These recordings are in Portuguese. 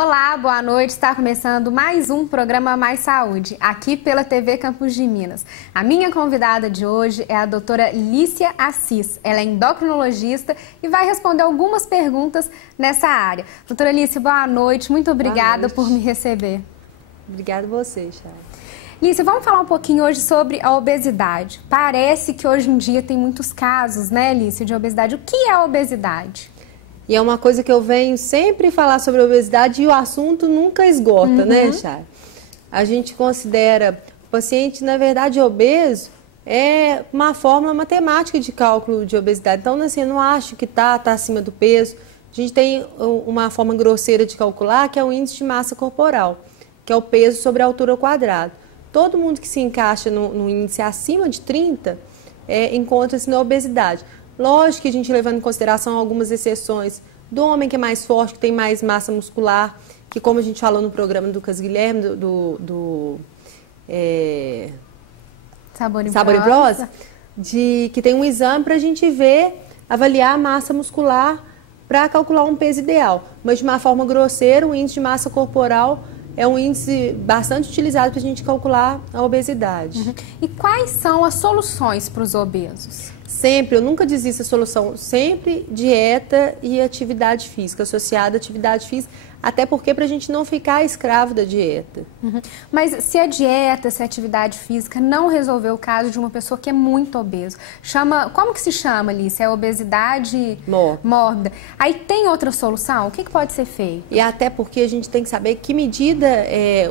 Olá, boa noite. Está começando mais um programa Mais Saúde, aqui pela TV Campos de Minas. A minha convidada de hoje é a doutora Lícia Assis. Ela é endocrinologista e vai responder algumas perguntas nessa área. Doutora Lícia, boa noite. Muito obrigada por me receber. Obrigada a você, Chay. Lícia, vamos falar um pouquinho hoje sobre a obesidade. Parece que hoje em dia tem muitos casos, né, Lícia, de obesidade. O que é a obesidade? E é uma coisa que eu venho sempre falar sobre obesidade e o assunto nunca esgota, né, Chay? A gente considera o paciente, na verdade, obeso é uma fórmula matemática de cálculo de obesidade. Então, assim, eu não acho que tá acima do peso. A gente tem uma forma grosseira de calcular, que é o índice de massa corporal, que é o peso sobre a altura ao quadrado. Todo mundo que se encaixa no índice acima de 30 encontra-se na obesidade. Lógico que a gente levando em consideração algumas exceções do homem que é mais forte, que tem mais massa muscular, que como a gente falou no programa do Lucas Guilherme, Sabor e Prosa, que tem um exame para a gente ver, avaliar a massa muscular para calcular um peso ideal. Mas de uma forma grosseira, o índice de massa corporal é um índice bastante utilizado para a gente calcular a obesidade. E quais são as soluções para os obesos? Sempre, eu nunca desisto da solução, sempre dieta e atividade física, associada à atividade física, até porque para a gente não ficar escravo da dieta. Mas se a dieta, se a atividade física não resolver o caso de uma pessoa que é muito obeso, como que se chama, Alice? É obesidade mórbida. Aí tem outra solução? O que pode ser feito? E até porque a gente tem que saber que medida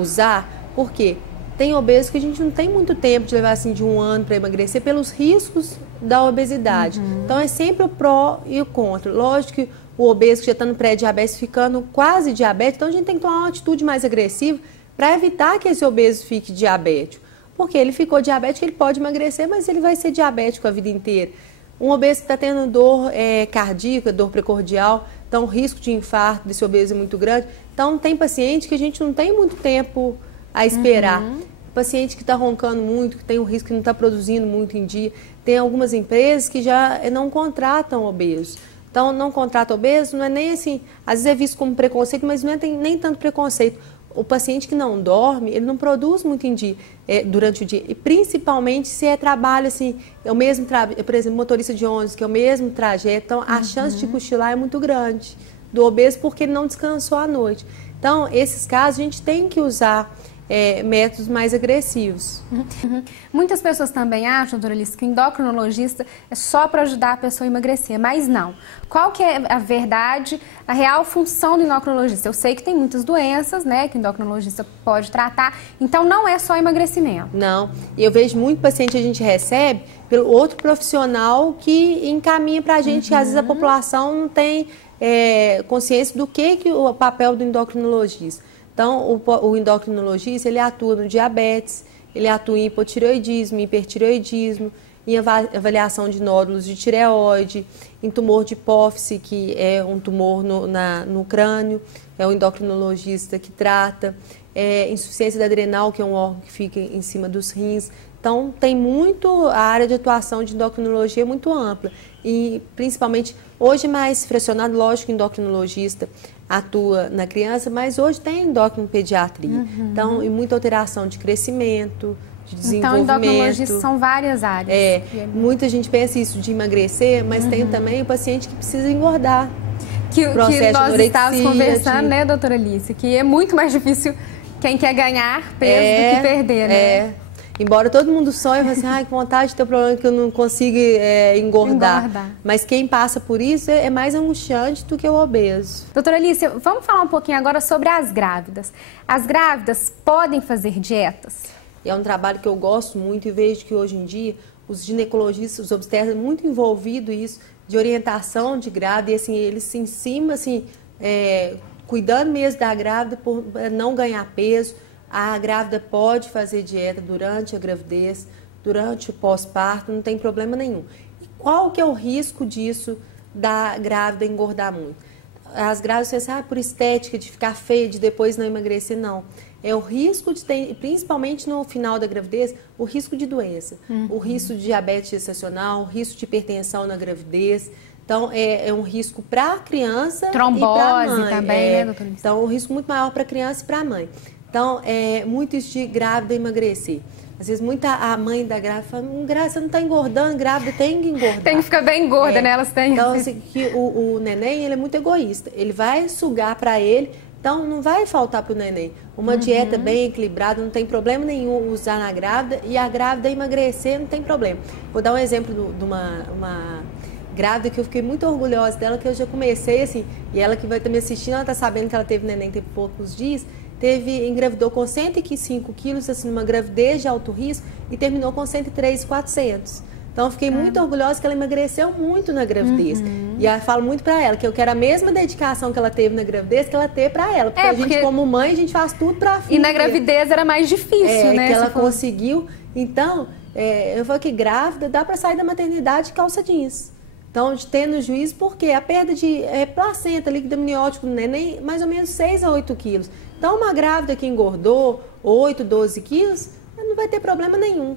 usar, por quê? Tem obesos que a gente não tem muito tempo de levar assim de um ano para emagrecer pelos riscos da obesidade. Então é sempre o pró e o contra. Lógico que o obeso que já está no pré-diabetes ficando quase diabético, então a gente tem que tomar uma atitude mais agressiva para evitar que esse obeso fique diabético. Porque ele ficou diabético, ele pode emagrecer, mas ele vai ser diabético a vida inteira. Um obeso que está tendo dor cardíaca, dor precordial, então o risco de infarto desse obeso é muito grande. Então tem paciente que a gente não tem muito tempo a esperar. Paciente que está roncando muito, que tem um risco que não está produzindo muito em dia. Tem algumas empresas que já não contratam obesos. Então, não contrata obeso, não é nem assim, às vezes é visto como preconceito, mas não é nem tanto preconceito. O paciente que não dorme, ele não produz muito em dia, durante o dia. E principalmente se é trabalho assim, é o mesmo por exemplo, motorista de ônibus, que é o mesmo trajeto, então a chance de cochilar é muito grande do obeso porque ele não descansou à noite. Então, esses casos a gente tem que usar métodos mais agressivos. Muitas pessoas também acham, doutora Alice, que o endocrinologista é só para ajudar a pessoa a emagrecer, mas não. Qual que é a verdade, a real função do endocrinologista? Eu sei que tem muitas doenças, né, que o endocrinologista pode tratar, então não é só emagrecimento. Não, e eu vejo muito paciente que a gente recebe pelo outro profissional que encaminha para a gente, que às vezes a população não tem consciência do que o papel do endocrinologista. Então, o endocrinologista, ele atua no diabetes, ele atua em hipotireoidismo, hipertireoidismo, em avaliação de nódulos de tireoide, em tumor de hipófise, que é um tumor no crânio, é o endocrinologista que trata, insuficiência da adrenal, que é um órgão que fica em cima dos rins. Então, a área de atuação de endocrinologia é muito ampla e, principalmente, hoje mais fracionado, lógico que o endocrinologista atua na criança, mas hoje tem endocrinopediatria. Então, e muita alteração de crescimento, de desenvolvimento. Então, endocrinologistas são várias áreas. Muita gente pensa isso de emagrecer, mas tem também o paciente que precisa engordar. Que nós estávamos conversando, né, doutora Alice, que é muito mais difícil quem quer ganhar peso do que perder, né? Embora todo mundo sonhe, fala assim, ai, que vontade de ter um problema que eu não consigo engordar. Mas quem passa por isso é mais angustiante do que o obeso. Doutora Alice, vamos falar um pouquinho agora sobre as grávidas. As grávidas podem fazer dietas? É um trabalho que eu gosto muito e vejo que hoje em dia os ginecologistas, os obstetras, muito envolvidos nisso, de orientação de grávida, e assim, eles em cima, assim, cuidando mesmo da grávida por não ganhar peso. A grávida pode fazer dieta durante a gravidez, durante o pós-parto, não tem problema nenhum. E qual que é o risco disso da grávida engordar muito? As grávidas pensam, por estética, de ficar feia, de depois não emagrecer, não. É o risco de ter, principalmente no final da gravidez, o risco de doença. O risco de diabetes gestacional, o risco de hipertensão na gravidez. Então, é um risco para a criança e para a Trombose mãe. também, né, doutora? Então, um risco muito maior para a criança e para a mãe. Então, muito isso de grávida emagrecer. Às vezes, a mãe da grávida fala, você não está engordando, grávida tem que engordar. Tem que ficar bem gorda, né? Elas têm. Então, assim, que o neném, ele é muito egoísta. Ele vai sugar para ele, então não vai faltar para o neném. Uma dieta bem equilibrada, não tem problema nenhum usar na grávida, e a grávida emagrecer não tem problema. Vou dar um exemplo de uma grávida que eu fiquei muito orgulhosa dela, que eu já comecei, assim, e ela que vai estar me assistindo, ela está sabendo que ela teve neném tem poucos dias, engravidou com 105 quilos, assim, numa gravidez de alto risco, e terminou com 103,400. Então, eu fiquei muito orgulhosa que ela emagreceu muito na gravidez. E eu falo muito pra ela, que eu quero a mesma dedicação que ela teve na gravidez, que ela teve pra ela. Porque a gente, como mãe, a gente faz tudo pra filha. E na gravidez era mais difícil, né? Que ela conseguiu. Então, eu falo que grávida dá pra sair da maternidade de calça jeans. Então, de ter no juízo, porque a perda de placenta, líquido amniótico do neném, mais ou menos 6 a 8 quilos. Então, uma grávida que engordou 8, 12 quilos, não vai ter problema nenhum.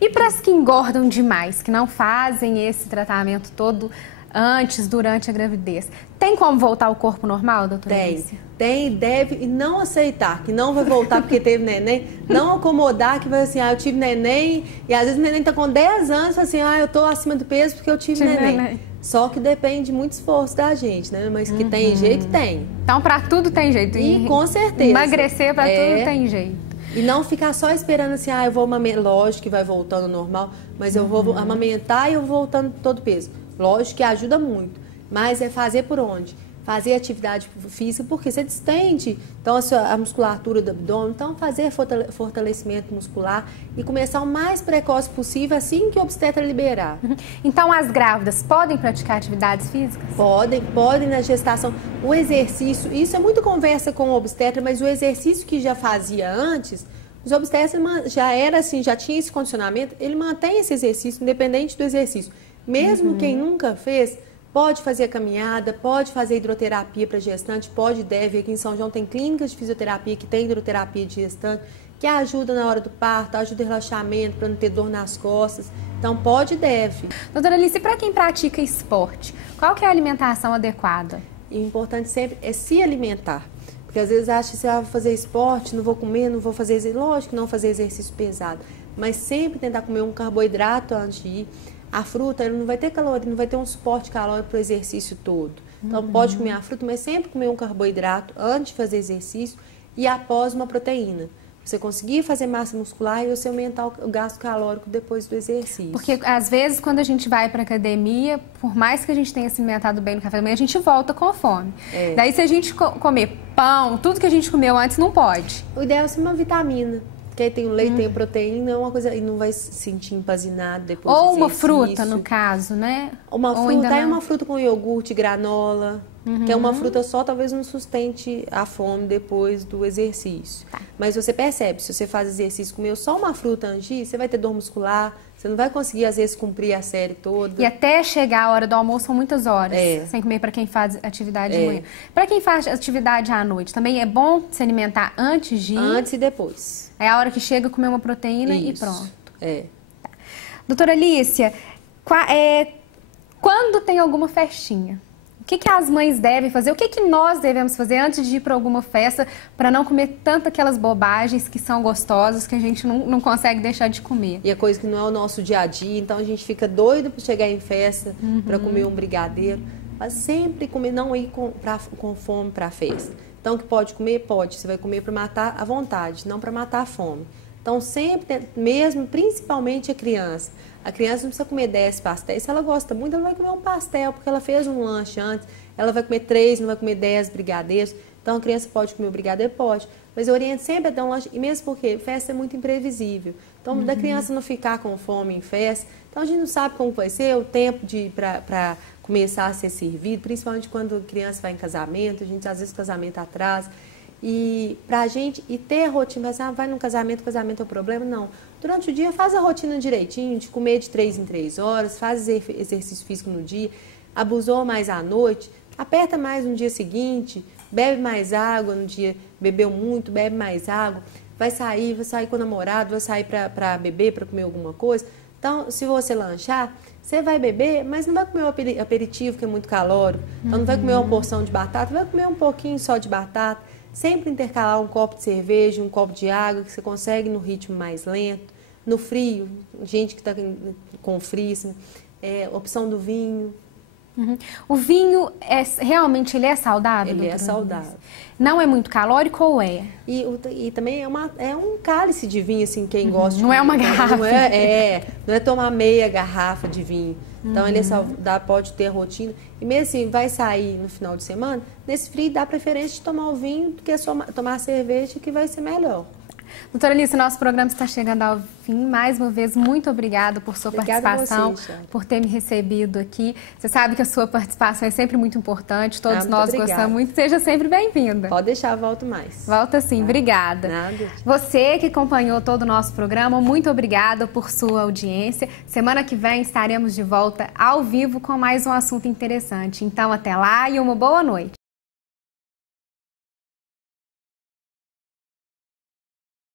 E para as que engordam demais, que não fazem esse tratamento todo antes, durante a gravidez, tem como voltar ao corpo normal, doutora Alice? Tem, deve, e não aceitar, que não vai voltar porque teve neném, não acomodar que vai assim, eu tive neném, e às vezes o neném tá com 10 anos, assim, eu tô acima do peso porque eu tive neném. Só que depende de muito esforço da gente, né? Mas que tem jeito, tem. Então, para tudo tem jeito. E com certeza. Emagrecer para tudo tem jeito. E não ficar só esperando assim, eu vou amamentar, lógico que vai voltando ao normal, mas eu vou amamentar e eu vou voltando todo peso. Lógico que ajuda muito, mas é fazer por onde? Fazer atividade física, porque você distende, então a musculatura do abdômen, então fazer fortalecimento muscular e começar o mais precoce possível, assim que o obstetra liberar. Então as grávidas podem praticar atividades físicas? Podem na gestação. O exercício, isso é muito conversa com o obstetra, mas o exercício que já fazia antes, os obstetras já era assim, já tinha esse condicionamento, ele mantém esse exercício, independente do exercício. Mesmo quem nunca fez, pode fazer caminhada, pode fazer hidroterapia para gestante, pode e deve. Aqui em São João tem clínicas de fisioterapia que tem hidroterapia de gestante, que ajuda na hora do parto, ajuda em relaxamento, para não ter dor nas costas. Então, pode e deve. Doutora Alice, para quem pratica esporte, qual que é a alimentação adequada? E o importante sempre é se alimentar. Porque às vezes acha que você vai fazer esporte, não vou comer, não vou fazer exercício. Lógico que não fazer exercício pesado, mas sempre tentar comer um carboidrato antes de ir. A fruta, ele não vai ter caloria, não vai ter um suporte calórico para o exercício todo. Então, pode comer a fruta, mas sempre comer um carboidrato antes de fazer exercício e após uma proteína. Você conseguir fazer massa muscular e você aumentar o gasto calórico depois do exercício. Porque, às vezes, quando a gente vai para academia, por mais que a gente tenha se alimentado bem no café da manhã, a gente volta com fome. Daí, se a gente comer pão, tudo que a gente comeu antes, não pode. O ideal é ser uma vitamina. Porque aí tem o leite, tem a proteína, é uma coisa, e não vai se sentir empazinado depois do exercício. Ou uma fruta, no caso, né? Uma fruta, é uma fruta com iogurte, granola, que é uma fruta só, talvez não sustente a fome depois do exercício. Mas você percebe, se você faz exercício, comeu só uma fruta antes de ir, você vai ter dor muscular, você não vai conseguir, às vezes, cumprir a série toda. E até chegar a hora do almoço são muitas horas, sem comer para quem faz atividade de manhã. Para quem faz atividade à noite, também é bom se alimentar antes de ir? Antes e depois. É a hora que chega, comer uma proteína e pronto. Tá. Doutora Alicia, quando tem alguma festinha, o que as mães devem fazer? O que nós devemos fazer antes de ir para alguma festa para não comer tanto aquelas bobagens que são gostosas que a gente não consegue deixar de comer? E é coisa que não é o nosso dia a dia, então a gente fica doido para chegar em festa, para comer um brigadeiro. Mas sempre comer, não ir com fome para a festa. Então, o que pode comer? Pode. Você vai comer para matar a vontade, não para matar a fome. Então, sempre, mesmo, principalmente a criança. A criança não precisa comer 10 pastéis. Se ela gosta muito, ela vai comer um pastel, porque ela fez um lanche antes. Ela vai comer 3, não vai comer 10 brigadeiros. Então, a criança pode comer o brigadeiro? Pode. Mas eu oriento sempre a dar um lanche, e mesmo porque festa é muito imprevisível. Então, da criança não ficar com fome em festa. Então, a gente não sabe como vai ser o tempo para começar a ser servido, principalmente quando a criança vai em casamento. A gente, às vezes, o casamento atrasa. E pra gente, e ter a rotina, vai num casamento, casamento é o problema, não. Durante o dia, faz a rotina direitinho, de comer de 3 em 3 horas, faz exercício físico no dia, abusou mais à noite, aperta mais no dia seguinte, bebe mais água no dia, bebeu muito, bebe mais água, vai sair com o namorado, vai sair pra beber, pra comer alguma coisa. Então, se você lanchar, Você vai beber, mas não vai comer um aperitivo que é muito calórico. Então não vai comer uma porção de batata, vai comer um pouquinho só de batata. Sempre intercalar um copo de cerveja, um copo de água, que você consegue no ritmo mais lento. No frio, gente que está com frio, assim, opção do vinho. O vinho, realmente, ele é saudável? Ele é saudável. Não é muito calórico ou é? E também é um cálice de vinho, assim, quem gosta. Não é uma garrafa. Não é tomar meia garrafa de vinho. Então, ele é saudável, pode ter rotina. E mesmo assim, vai sair no final de semana, nesse frio dá preferência de tomar o vinho do que tomar cerveja, que vai ser melhor. Doutora Lícia, nosso programa está chegando ao fim. Mais uma vez, muito obrigada por sua participação, por ter me recebido aqui. Você sabe que a sua participação é sempre muito importante, todos nós gostamos muito. Seja sempre bem-vinda. Pode deixar, volto mais. Volta sim, obrigada. Nada. Você que acompanhou todo o nosso programa, muito obrigada por sua audiência. Semana que vem estaremos de volta ao vivo com mais um assunto interessante. Então, até lá e uma boa noite.